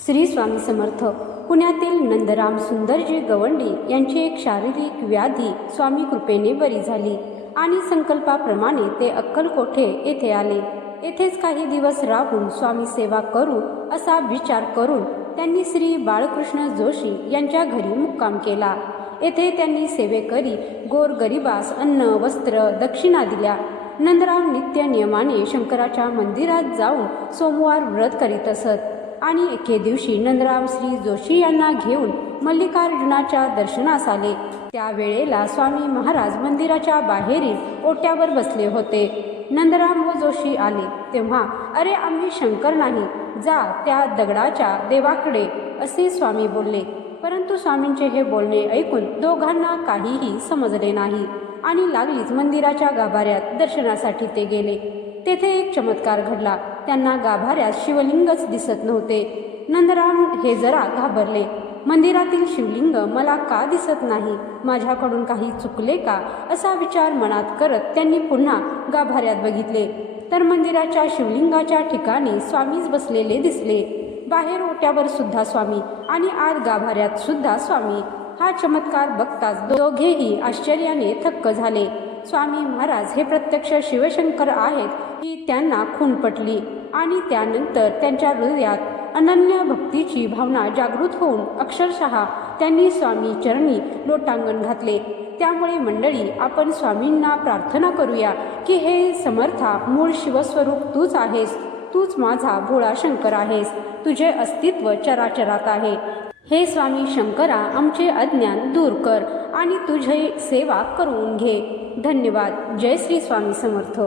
श्री स्वामी समर्थ. पुण्यातील नंदराम सुंदरजी गवंडी यांची एक शारीरिक व्याधी स्वामी कृपेने बरी झाली आणि संकल्पाप्रमाणे ते अक्कलकोटे येथे आले. येथेच काही दिवस राहून स्वामी सेवा करू असा विचार करून त्यांनी श्री बाळकृष्ण जोशी यांच्या घरी मुक्काम केला. येथे त्यांनी सेवेकरी गोरगरिबास अन्न वस्त्र दक्षिणा दिल्या. नंदराम नित्य नियमाने शंकराच्या मंदिरात जाऊन सोमवार व्रत करीत असत आणि एके दिवशी नंदराम श्री जोशी यांना घेऊन मल्लिकार्जुनाच्या दर्शनास आले. त्यावेळेला स्वामी महाराज मंदिराच्या बाहेरील ओट्यावर बसले होते. नंदराम व जोशी आले तेव्हा, अरे आम्ही शंकर नाही, जा त्या दगडाच्या देवाकडे, असे स्वामी बोलले. परंतु स्वामींचे हे बोलणे ऐकून दोघांना काहीही समजले नाही आणि लागलीच मंदिराच्या गाभाऱ्यात दर्शनासाठी ते गेले. तेथे एक चमत्कार घडला. त्यांना गाभाऱ्यात शिवलिंगच दिसत नव्हते. नंदराम हे जरा घाबरले. मंदिरातील शिवलिंग मला का दिसत नाही, माझ्याकडून काही चुकले का, असा विचार मनात करत त्यांनी पुन्हा गाभाऱ्यात बघितले तर मंदिराच्या शिवलिंगाच्या ठिकाणी स्वामीच बसलेले दिसले. बाहेर ओट्यावर सुद्धा स्वामी आणि आत गाभाऱ्यात सुद्धा स्वामी. हा चमत्कार बघताच दोघेही आश्चर्याने थक्क झाले. स्वामी महाराज हे प्रत्यक्ष शिवशंकर आहेत ही त्यांना खूण पटली आणि त्यानंतर त्यांच्या हृदयात अनन्य भक्तीची भावना जागृत होऊन अक्षरशः त्यांनी स्वामी चरणी लोटांगण घातले. त्यामुळे मंडळी, आपण स्वामींना प्रार्थना करूया की हे समर्था, मूळ शिवस्वरूप तूच आहेस, तूच माझा भोळा शंकर आहेस, तुझे अस्तित्व चराचरात आहे. हे स्वामी शंकरा, आमचे अज्ञान दूर कर आणि तुझे सेवा करून घे. धन्यवाद. जय श्री स्वामी समर्थ.